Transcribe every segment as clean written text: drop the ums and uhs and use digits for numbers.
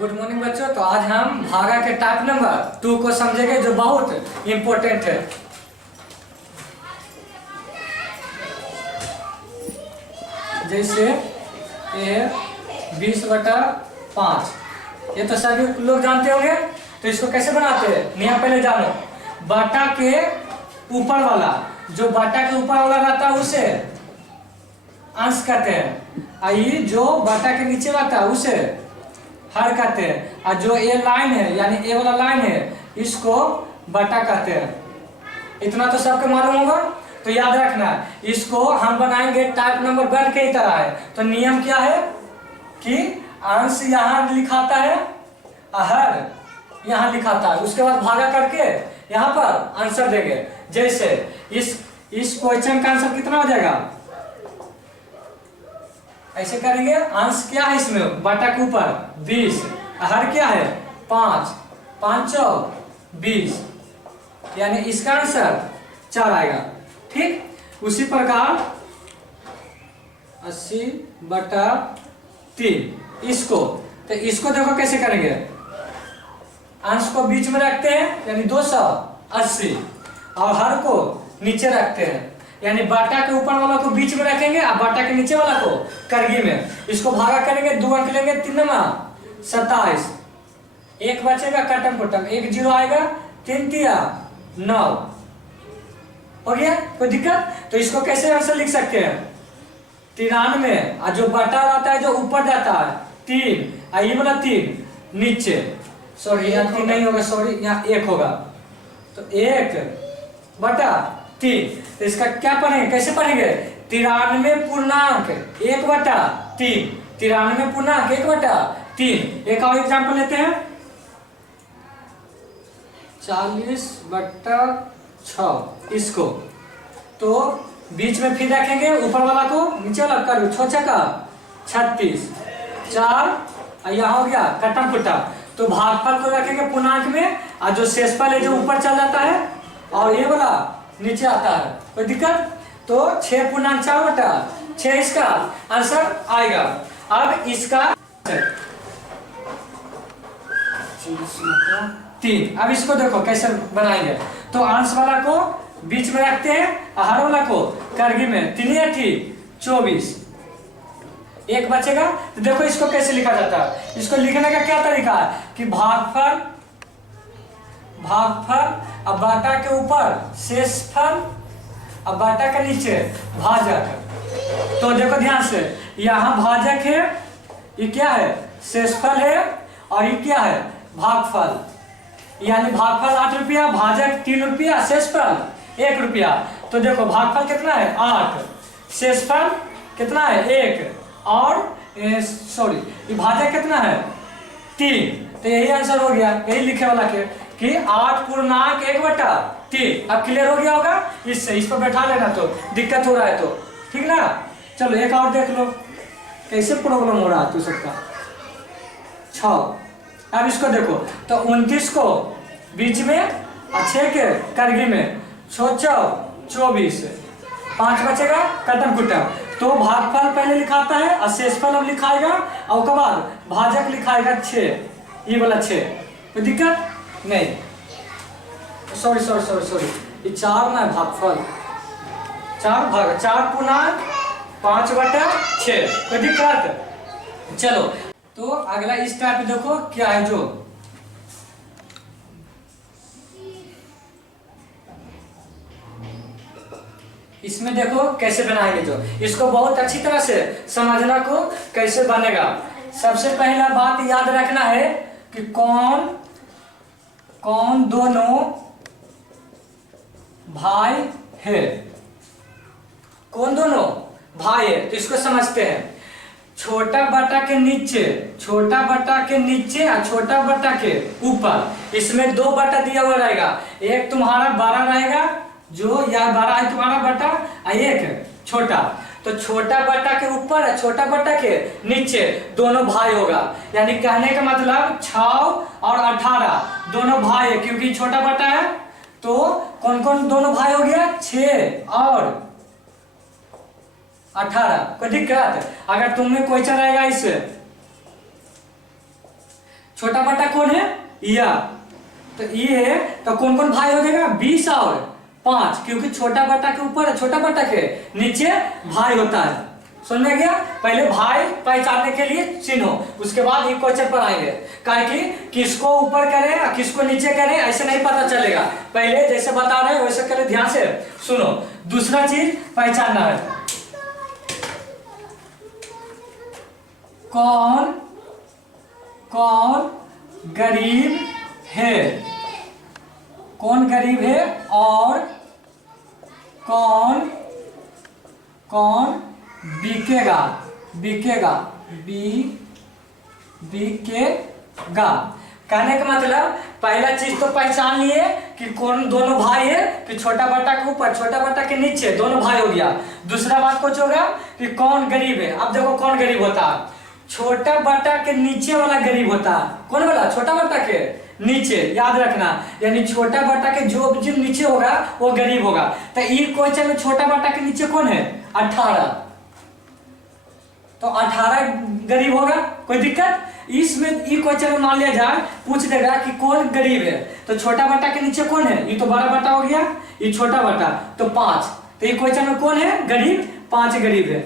Good morning बच्चों। तो आज हम भागा के टाइप नंबर 2 को समझेंगे जो बहुत इम्पोर्टेंट है। जैसे ये 20/5 ये तो सभी लोग जानते होंगे। तो इसको कैसे बनाते हैं नियम पहले जानो। बाटा के ऊपर वाला जो बाटा के ऊपर वाला रहता है उसे अंश कहते हैं। आई जो बाटा के नीचे रहता है उसे हर कहते हैं। और जो ये लाइन है यानी ये वाला लाइन है इसको बटा कहते हैं। इतना तो सबको मालूम होगा। तो याद रखना इसको हम बनाएंगे टाइप नंबर 1 के ही तरह है। तो नियम क्या है कि अंश यहाँ लिखाता है हर यहाँ लिखाता है, उसके बाद भागा करके यहाँ पर आंसर देंगे। जैसे इस क्वेश्चन का आंसर कितना हो जाएगा, ऐसे करेंगे। अंश क्या है इसमें बटा के ऊपर 20, हर क्या है 5, 5 × 20 यानी इसका आंसर 4 आएगा। ठीक उसी प्रकार 80/3 इसको। तो इसको देखो कैसे करेंगे। अंश को बीच में रखते हैं यानी 280 और हर को नीचे रखते हैं यानी बाटा के ऊपर वाला को बीच में रखेंगे और बाटा के नीचे वाला को करगी में। इसको भागा करेंगे, 2 अंक लेंगे, 3 × 27 एक बचेगा कटम कुटम, 1 0 आएगा, 3 × 9 हो गया। कोई दिक्कत। तो इसको कैसे आंसर लिख सकते हैं 93 और जो बटा रहता है जो ऊपर जाता है 3 और ये वाला 3 नीचे। सॉरी यहाँ 3 नहीं होगा, सॉरी यहाँ 1 होगा। तो 1/3। तो इसका क्या पढ़ेंगे, कैसे पढ़ेंगे 93 पूर्णांक 1/3। 93 पूर्णांक 1/3। एक और एग्जाम्पल लेते हैं 40/6 इसको। तो बीच में फिर रखेंगे ऊपर वाला को नीचे वाला करो 6 का 36 4 यहाँ हो गया कटम कुटम। तो भागफल को रखेंगे पूर्णांक में और जो शेषफल है जो ऊपर चल जाता है और ये वाला नीचे आता है। कोई दिक्कत। तो 6 पूर्णांक 4/6 इसका आंसर आएगा। अब इसका 3। अब इसको देखो कैसे बनाएंगे। तो अंश वाला को बीच में रखते हैं हर वाला को करगी में। 3 × 24 1 बचेगा। तो देखो इसको कैसे लिखा जाता है। इसको लिखने का क्या तरीका है कि भागफल अब बाटा के ऊपर शेषफल अब बाटा के नीचे भाजक। तो देखो ध्यान से यहाँ भाजक है, ये क्या है शेषफल है और ये क्या है भागफल। यानी भागफल 8 रुपया, भाजक 3 रुपया, शेषफल 1 रुपया। तो देखो भागफल कितना है 8, शेषफल कितना है 1 और सॉरी भाजक कितना है 3। तो यही आंसर हो गया, यही लिखे वाला के कि 8 पूर्णांक 1/3। अब क्लियर हो गया होगा। इससे इस पर बैठा लेना तो दिक्कत हो रहा है तो ठीक ना। चलो एक और देख लो कैसे प्रॉब्लम हो रहा है तू सबका 6। अब इसको देखो। तो 29 को बीच में और 6 के करगी में 6 × 24 5 बचेगा कटम कुटम। तो भागफल पहले लिखाता है और शेषफल अब लिखाएगा और उसके बाद भाजक लिखाएगा 6, ये वाला 6। कोई दिक्कत नहीं। सॉरी ये 4 ना भागफल 4 पूर्णांक 5/6। कोई दिक्कत। चलो तो अगला इस टाइप देखो क्या है जो इसमें देखो कैसे बनाएंगे। जो इसको बहुत अच्छी तरह से समझना को कैसे बनेगा। सबसे पहला बात याद रखना है कि कौन दोनों भाई है। कौन दोनों भाई है तो इसको समझते हैं। छोटा बटा के नीचे और छोटा बटा के ऊपर इसमें 2 बटा दिया हुआ रहेगा। एक तुम्हारा 12 रहेगा जो या 12 है तुम्हारा बटा और एक छोटा। तो छोटा बटा के ऊपर और छोटा बटा के नीचे दोनों भाई होगा। यानी कहने का मतलब 6 और 18 दोनों भाई है क्योंकि छोटा बटा है। तो कौन कौन दोनों भाई हो गया 6 और 18। कोई दिक्कत। अगर तुम में क्वेश्चन रहेगा इससे छोटा बटा कौन है? यह। तो ये है, तो कौन कौन भाई हो जाएगा? 20 और 5, क्योंकि छोटा बटा के ऊपर छोटा बटा के नीचे भाई होता है। समझ में गया? पहले भाई पहचानने के लिए चिन्ह, उसके बाद ये क्वेश्चन पर आएंगे। काहे कि किसको ऊपर करें और किसको नीचे करें ऐसे नहीं पता चलेगा। पहले जैसे बता रहे हैं वैसे करें, ध्यान से सुनो। दूसरा चीज पहचानना है, कौन कौन गरीब है, कौन गरीब है और कौन कौन बिकेगा, बिकेगा, बिकेगा। कहने का मतलब पहला चीज तो पहचान लिए कि कौन दोनों भाई है, कि छोटा बटा के ऊपर छोटा बटा के नीचे दोनों भाई हो गया। दूसरा बात कुछ होगा कि कौन गरीब है। अब देखो कौन गरीब होता है, छोटा बटा के नीचे वाला गरीब होता है। कौन वाला? छोटा बटा के नीचे, याद रखना। यानी छोटा बटा के जो नीचे होगा वो गरीब होगा। तो ये क्वेश्चन में छोटा बटा के नीचे कौन है? 18। तो 18 गरीब होगा, कोई दिक्कत? इसमें ये क्वेश्चन में मान लिया जाए पूछ देगा कि कौन गरीब है, तो छोटा बटा के नीचे कौन है? ये तो बड़ा बटा हो गया, ये छोटा बटा, तो 5। तो ये क्वेश्चन में कौन है? गरीब, 5 गरीब है।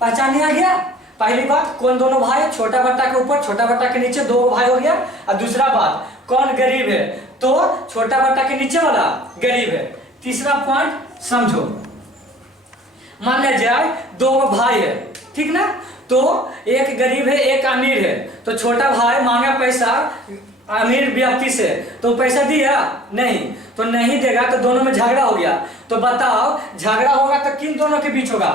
पहचान आ गया? पहली बात कौन दोनों भाई, छोटा बट्टा के ऊपर छोटा बट्टा के नीचे 2 भाई हो गया। और दूसरा बात कौन गरीब है, तो छोटा बट्टा के नीचे वाला गरीब है। तीसरा पॉइंट समझो, मान लिया जाए 2 भाई है, ठीक ना? तो एक गरीब है एक अमीर है। तो छोटा भाई मांगा पैसा अमीर व्यक्ति से, तो पैसा दिया नहीं, तो नहीं देगा, तो दोनों में झगड़ा हो गया। तो बताओ झगड़ा होगा तो किन दोनों के बीच होगा?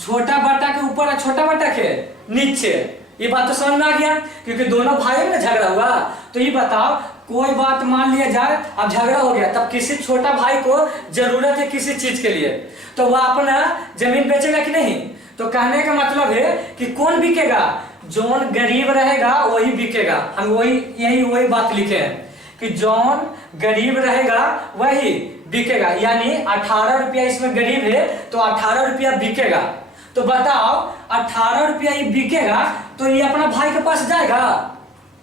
छोटा बट्टा के ऊपर और छोटा बट्टा के नीचे। ये बात तो समझ में आ गया, क्योंकि दोनों भाइयों में झगड़ा हुआ। तो ये बताओ कोई बात मान लिया जाए अब झगड़ा हो गया, तब किसी छोटा भाई को जरूरत है किसी चीज के लिए, तो वह अपना जमीन बेचेगा कि नहीं? तो कहने का मतलब है कि कौन बिकेगा? जौन गरीब रहेगा वही बिकेगा। हम वही बात लिखे हैं कि जौन गरीब रहेगा वही बिकेगा। यानी 18 रुपया इसमें गरीब है तो 18 रुपया बिकेगा। तो बताओ 18 रुपया ये बिकेगा तो ये अपना भाई के पास जाएगा?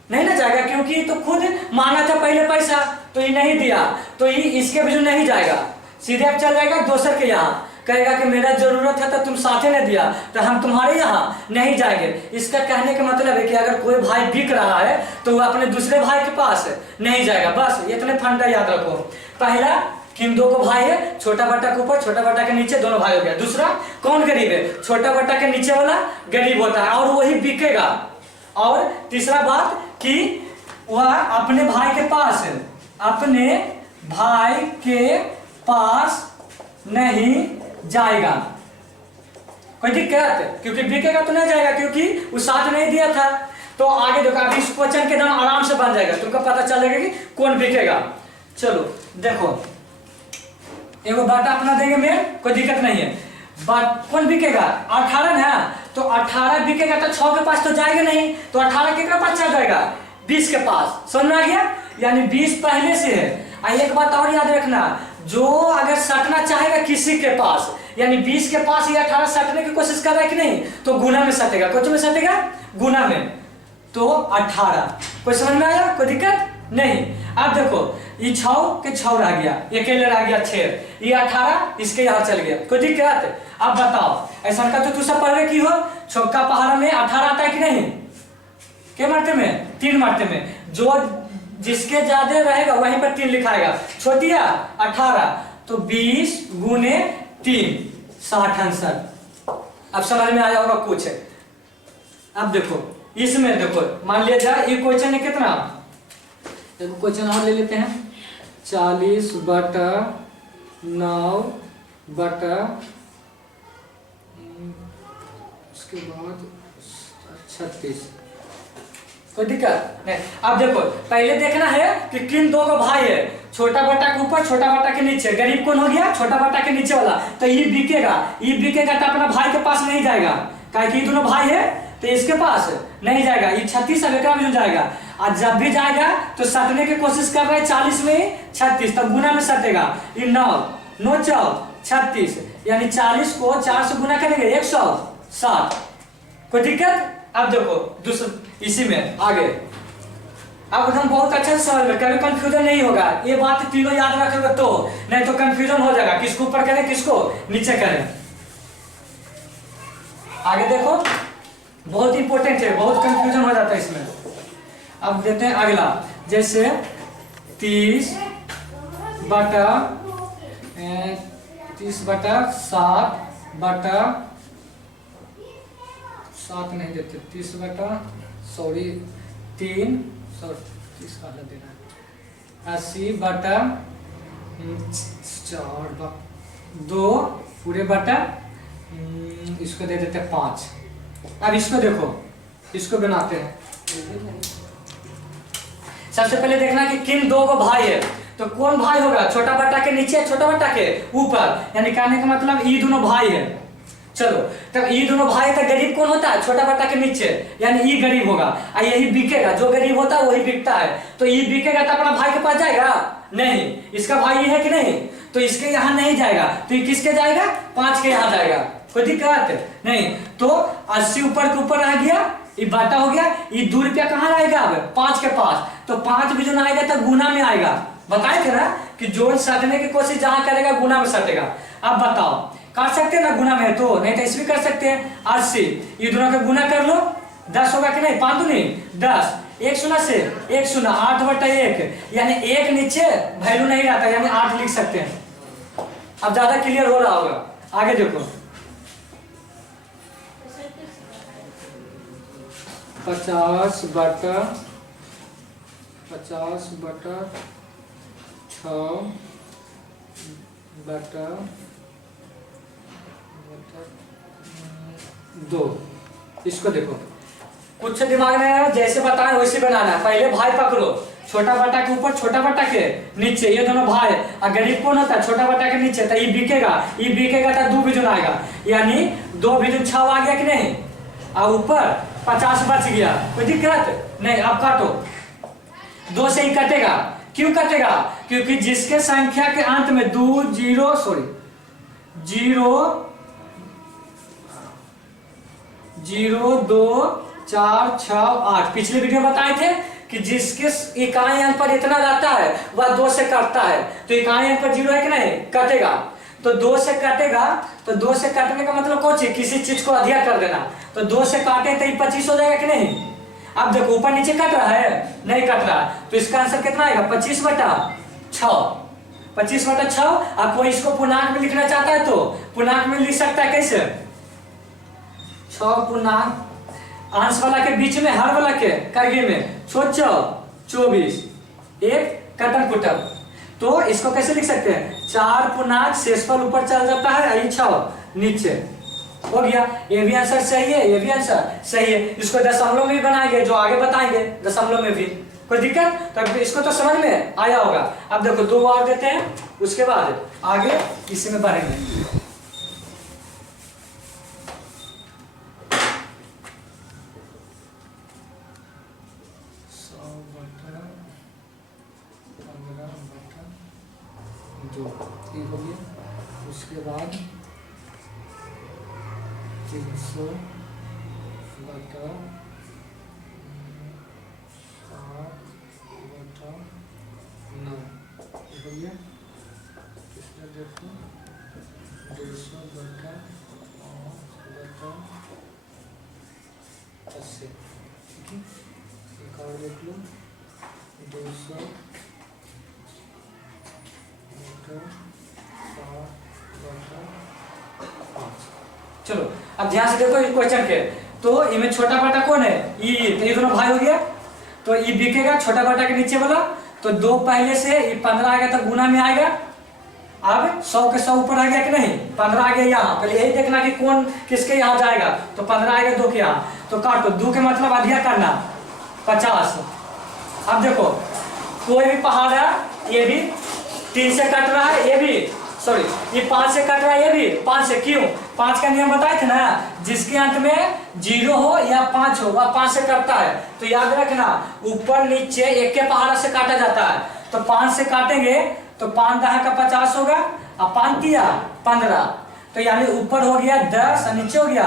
नहीं ना जाएगा, क्योंकि तो खुद मांगा था पहले पैसा, तो ये नहीं दिया, तो ये इसके भी नहीं जाएगा, सीधे अब चल जाएगा दूसर के यहाँ, कहेगा कि मेरा जरूरत है तो तुम साथे ने दिया तो हम तुम्हारे यहाँ नहीं जाएंगे। इसका कहने का मतलब है कि अगर कोई भाई बिक रहा है तो वो अपने दूसरे भाई के पास नहीं जाएगा। बस इतने फंडा याद रखो। पहला किन 2 को भाई है, छोटा बट्टा के ऊपर छोटा बट्टा के नीचे दोनों भाई हो गया। दूसरा कौन गरीब है? छोटा बट्टा के नीचे वाला गरीब होता है और वही बिकेगा। और तीसरा बात कि वह अपने भाई के पास नहीं जाएगा। कोई दिक्कत? क्योंकि बिकेगा तो नहीं जाएगा, क्योंकि वो साथ नहीं दिया था। तो आगे देखो, अभी इस क्वेश्चन के नाम आराम से बन जाएगा, तुमको पता चलेगा कि कौन बिकेगा। चलो देखो, एगो बाटा अपना देंगे में, कोई दिक्कत नहीं है। बट कौन बिकेगा? 18 ना, तो 18 बिकेगा तो 6 के पास तो जाएगा नहीं, तो 18 के पास चल जाएगा? 20 के पास। समझ में आ गया? यानी 20 पहले से है। एक बात और याद रखना, जो अगर सटना चाहेगा किसी के पास, यानी 20 के पास ये 18 सटने की कोशिश कर रहा है कि नहीं, तो गुना में सटेगा। कुछ में सटेगा? गुना में। तो 18। कोई समझ में आया? कोई दिक्कत नहीं। अब देखो ये 6 के 6 रह गया, अकेले रह गया 6, ये 18 इसके यहाँ चल गया। कोई दिक्कत? अब बताओ ऐसा का तो तू सब पढ़ रहे की हो, चौका पहाड़ में 18 आता है कि नहीं? क्या मारते में? 3 मारते में। जो जिसके ज्यादा रहेगा वहीं पर 3 लिखाएगा। छोटिया 18, तो 20 गुने 3 60 आंसर। अब समझ में आया होगा कुछ? अब देखो इसमें देखो, मान लिया जाए ये क्वेश्चन है कितना, देखो क्वेश्चन और ले लेते हैं, 40 बटा 9 बटा उसके बाद 36। कोई दिक्कत नहीं। अब देखो पहले देखना है कि किन 2 को भाई है, छोटा बट्टा के ऊपर छोटा बट्टा के नीचे। गरीब कौन हो गया? छोटा बट्टा के नीचे वाला। तो ये बिकेगा तो अपना भाई के पास नहीं जाएगा, काहे कि दोनों भाई है तो इसके पास नहीं जाएगा। ये 36 अब एकरा में जाएगा, और जब भी जाएगा तो सटने की कोशिश कर रहे हैं 40 में 36, तो गुना में सटेगा। ये 9 4 36, यानी 40 को 4 से गुना करेंगे 160। कोई दिक्कत? अब देखो दूसरे इसी में आगे, अब एकदम बहुत अच्छे से समझ में, कभी कंफ्यूजन नहीं होगा, ये बात तीनों याद रखोगे तो, नहीं तो कंफ्यूजन हो जाएगा, किसको ऊपर करें किसको नीचे करें। आगे देखो बहुत इंपॉर्टेंट है, बहुत कंफ्यूजन हो जाता है इसमें। अब देते हैं अगला, जैसे 30 बटा 7 नहीं देते, 30 बटा 3 30 का देना है 80 बटा 4 2 पूरे बटा इसको दे देते 5। अब इसको देखो, इसको बनाते हैं। सबसे पहले देखना कि किन दो भाई है, तो कौन भाई होगा, छोटा बट्टा के नीचे छोटा बट्टा के ऊपर, यानी कहने का मतलब ये दोनों भाई है। चलो तब ये दोनों भाई का गरीब कौन होता है, छोटा बट्टा के नीचे, यानी ये गरीब होगा और यही बिकेगा, जो गरीब होता है वही बिकता है। तो ये बिकेगा तो अपना भाई के पास जाएगा नहीं, इसका भाई है कि नहीं, तो इसके यहाँ नहीं जाएगा, तो ये किसके जाएगा, 5 के यहाँ जाएगा, कोई दिक्कत नहीं। तो 80 ऊपर के ऊपर रह गया, ये बाटा हो गया, ये 2 रुपया कहाँ आएगा अब 5 के पास, तो 5 भी जो आएगा तो गुना में आएगा। बताए थे ना कि जो सटने की कोशिश जहां करेगा गुना में सटेगा। अब बताओ कर सकते हैं ना गुना में, तो नहीं तो इसमें कर सकते हैं 80, ये दोनों का गुना कर लो 10 होगा कि नहीं, 5 दूनी 10, 1 शून्य से 1 शून्य 8 बटा 1, यानी 1 नीचे वैल्यू नहीं रहता, यानी 8 लिख सकते हैं। अब ज्यादा क्लियर हो रहा होगा। आगे देखो 50 बटा 6 बटा 2। इसको देखो कुछ दिमाग में जैसे बताएं वैसे बनाना है। पहले भाई पकड़ो, छोटा बट्टा के ऊपर छोटा बट्टा के नीचे, ये दोनों भाई, और गरीब कौन होता है, छोटा बट्टा के नीचे, तो ये बिकेगा तो 2 बिजुन आएगा, यानी 2 बिजुन 6 आ गया कि नहीं, और ऊपर 50 बच गया, कोई दिक्कत नहीं। अब काटो, 2 से ही कटेगा, क्यों कटेगा, क्योंकि जिसके संख्या के अंत में 0 0 2 4 6 8, पिछले वीडियो बताए थे कि जिसके इकाई अंक पर इतना रहता है वह 2 से कटता है, तो इकाई अंक पर 0 है कि नहीं, कटेगा, तो 2 से कटेगा, तो 2 से काटने का मतलब कौन सी, किसी चीज को अधिक कर देना, तो 2 से काटे तो 25 हो जाएगा कि नहीं। अब देखो ऊपर नीचे कट रहा है, नहीं कट रहा, तो इसका आंसर कितना आएगा 25 बटा 6। 25 बटा 6। अब कोई इसको पूर्णांक में लिखना चाहता है तो पूर्णांक में लिख सकता है, कैसे 6 पूर्णांक अंश वाला के बीच में, हर वाला के करगे में 24 एक कटन कुटन, तो इसको कैसे लिख सकते हैं, 4 पूर्णांक शेषफल ऊपर चल जाता है, यही 6 नीचे हो गया। ये भी आंसर सही है, ये भी आंसर सही है। इसको दशमलव में भी बनाएंगे, जो आगे बताएंगे दशमलव में भी, कोई दिक्कत, तो इसको तो समझ में आया होगा। अब देखो 2 और देते हैं, उसके बाद आगे इसी में बढ़ेंगे। हो गया, उसके बाद 300 बटा 9 हो गया। इसमें देखो 200 बटा 80, ठीक है। एक और देख लो 200 बटा 5। चलो अब ध्यान से देखो क्वेश्चन के, तो इनमें छोटा बटा कौन है, ये दोनों भाई हो गया, तो ये बिकेगा छोटा बटा के नीचे वाला, तो 2 पहले से, ये 15 आ गया तो गुना में आएगा। अब 100 के 100 ऊपर आ गया कि नहीं, 15 आ गया यहाँ, पहले यही देखना कि कौन किसके यहाँ जाएगा, तो 15 आएगा 2 के यहाँ, तो काटो, 2 के मतलब अधिक करना 50। अब देखो कोई भी पहाड़ है, ये भी 3 से कट रहा है, ये भी सॉरी ये 5 से कट रहा है, ये भी 5 से, क्यों, 5 का नियम बताए थे ना, जिसके अंत में 0 हो या 5 हो वह 5 से कटता है। तो याद रखना ऊपर नीचे एक के पहाड़ा से काटा जाता है, तो 5 से काटेंगे तो 5 10 का 50 होगा, और 5 दिया 15, तो यानी ऊपर हो गया 10 और नीचे हो गया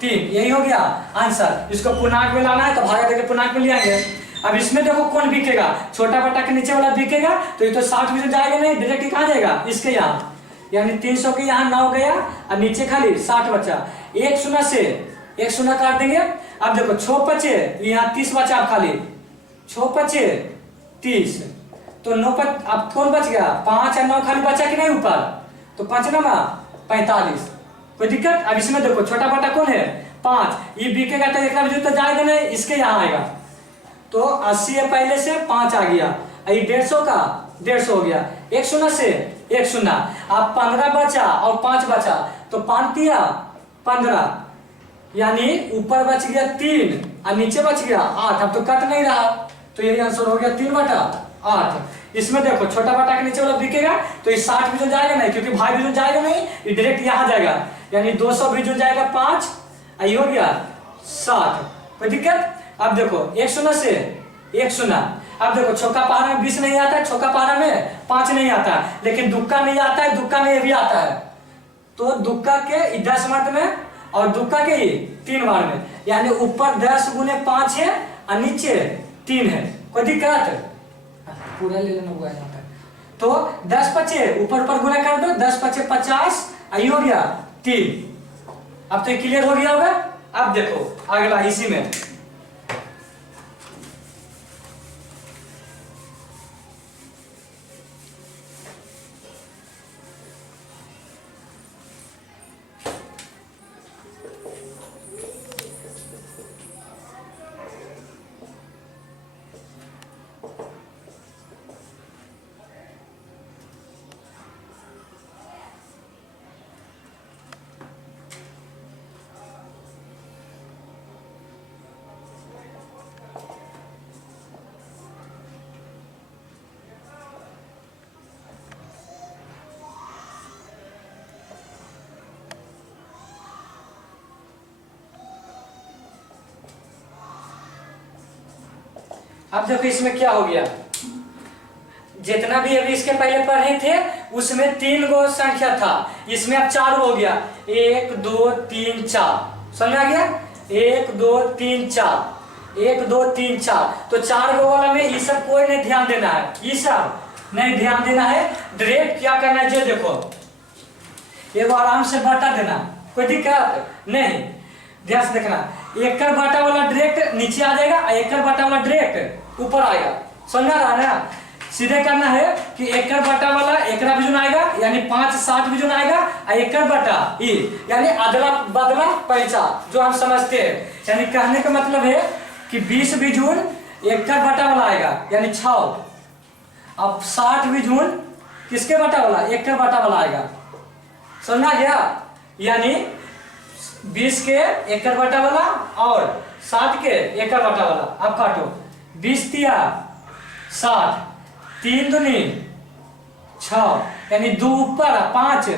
3, यही हो गया आंसर। इसको पूर्णांक में लाना है तो भागा देके पूर्णांक में ले आएंगे। अब इसमें देखो कौन बिकेगा, छोटा बटा के नीचे वाला बिकेगा तो ये तो 60 में से जाएगा नहीं, डायरेक्ट कहाँ जाएगा, इसके यहाँ, यानी 300 के यहाँ 9 गया और नीचे खाली 60 बचा। एक शून्य से एक शून्य काट देंगे। अब देखो 6 बचे, यहाँ 30 बचा, अब खाली 6 बचे 30, तो 9 अब कौन बच गया, 5 और 9 खाली बचा कि नहीं ऊपर, तो 5 9 45, कोई दिक्कत। अब इसमें देखो छोटा बटा कौन है 5, ये बिकेगा तो एक तो जाएगा नहीं, इसके यहाँ आएगा, तो 80 है पहले से 5 आ गया, ये 150 का 150 हो गया। एक शून्य से एक शून्य, अब 15 बचा और 5 बचा, तो 5 दिया 15, यानी ऊपर बच गया 3 और नीचे बच गया 8, अब तो कट नहीं रहा, तो यही आंसर हो गया 3 बटा 8। इसमें देखो छोटा बटा के नीचे वाला बिकेगा तो ये 60 भी जो जाएगा नहीं, क्योंकि भाई भी जो जाएगा नहीं, ये डायरेक्ट यहाँ जाएगा, यानी 200 भी जो जाएगा 5, ये हो गया 60, कोई दिक्कत। अब देखो एक शून्य से एक शून्य, अब देखो चौका पहाड़ा में 20 नहीं आता है, चौका पहाड़ा में 5 नहीं आता है, लेकिन दुक्का नहीं आता है, दुक्का में ये भी आता है, तो दुक्का के 10 मार्क में और दुक्का के 3 बार में, यानी ऊपर 10 गुने 5 है और नीचे 3 है, कोई दिक्कत, पूरा ले लेना हुआ है। तो 10 बचे ऊपर ऊपर गुना कर दो, 10 बचे 50, आई हो गया 3। अब तो क्लियर हो गया होगा। अब देखो अगला इसी में अब देखो इसमें क्या हो गया, जितना भी अभी इसके पहले पढ़े थे उसमें 3 गो संख्या था, इसमें अब 4 हो गया, 1 2 3 4, समझ आ गया, 1 2 3 4, 1 2 3 4, तो 4 गो वाला में ये सब कोई नहीं ध्यान देना है, ये सब नहीं ध्यान देना है, डायरेक्ट क्या करना है, जो देखो ये वो आराम से बटा देना, कोई दिक्कत नहीं, ध्यान से देखना, एकड़ बाटा वाला डायरेक्ट नीचे आ जाएगा, एकड़ बाटा वाला डायरेक्ट ऊपर आएगा, समझ रहा है ना। सीधे करना है कि एकड़ बाटा वाला एकड़ा बिजुन आएगा, यानी 5 60 बिजुन आएगा, एकड़ बाटा ई यानी अदला बदला पैसा, जो हम समझते हैं, यानी कहने का मतलब है कि 20 बिजुन एकड़ बाटा वाला आएगा, यानी 6, अब 60 बिजुन किसके बाटा वाला, एकड़ बाटा वाला आएगा, समझा गया, यानी 20 के एकड़ बाटा वाला और 60 के एकड़ बाटा वाला। अब काटो, 20 दिया 60, 3 दूनी 6, यानी 2 ऊपर 5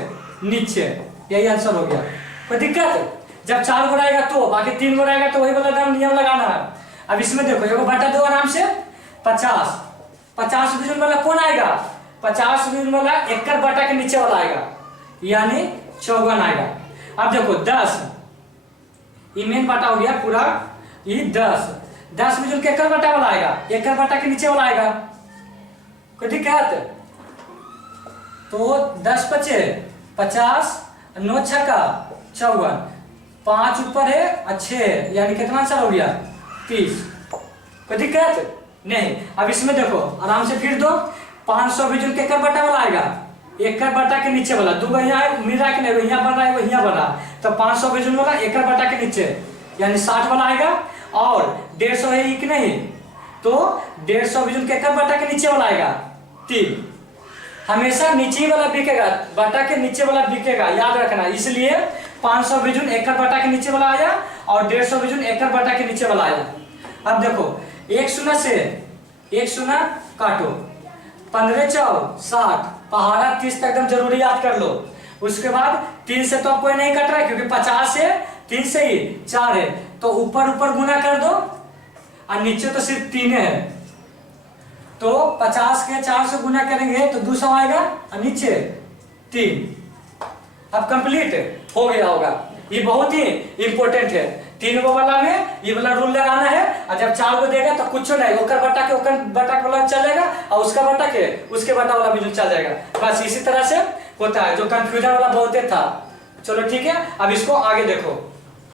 नीचे, यही आंसर हो गया, कोई दिक्कत। जब 4 गो रहेगा तो, बाकी 3 गो रहेगा तो वही वाला नियम लगाना है। अब इसमें देखो एगो बाटा दो आराम से 50, 50 बिजुन वाला कौन आएगा, 50 बिजुन वाला एकड़ बाटा के नीचे वाला आएगा, यानी 54 आएगा। अब देखो 10, ये मेन बाटा हो गया पूरा, ये 10 बिजुन के एकड़ बाटा वाला आएगा, एकड़ बाटा के नीचे वाला आएगा, कोई दिक्कत। तो 10 बचे 50, 9 छक्का 54, 5 ऊपर है और 6, यानी कितना आंसर हो गया 30, कोई दिक्कत नहीं। अब इसमें देखो आराम से फिर दो, 500 बिजुन के एकड़ बाटा वाला आएगा, एकड़ बाटा के नीचे वाला, दो यहाँ मिल रहा है कि नहीं, यहाँ बन रहा है यहाँ बन रहा है, तो 500 बिजुन वाला एकड़ बाटा के नीचे यानी 60 वाला आएगा, और 150 है कि नहीं, तो 150 बिजुन के एकड़ बाटा के नीचे वाला आएगा 3, हमेशा नीचे वाला बिकेगा, बाटा के नीचे वाला बिकेगा, याद रखना, इसलिए 500 बिजुन एकड़ बाटा के नीचे वाला आया और 150 बिजुन एकड़ बाटा के नीचे वाला आया। अब देखो 1 शून्य से 1 शून्य काटो, 15 4 60, पहाड़ा 30 तक एकदम जरूरी याद कर लो। उसके बाद 3 से तो अब कोई नहीं कट रहा है, क्योंकि 50 है, 3 से ही 4 है, तो ऊपर ऊपर गुना कर दो और नीचे तो सिर्फ 3 है, तो 50 के 4 से गुना करेंगे तो 200 आएगा और नीचे 3। अब कंप्लीट हो गया होगा। ये बहुत ही इंपॉर्टेंट है। 3 गो वाला में ये वाला रूल लगाना है, और जब 4 गो देगा तो कुछ नहीं, ओकर बटा के ओकर बटा वाला चलेगा, और उसका बटा के उसके बटा वाला भी चल जाएगा। बस इसी तरह से होता है, जो कंफ्यूजन वाला बहुत था। चलो ठीक है, अब इसको आगे देखो।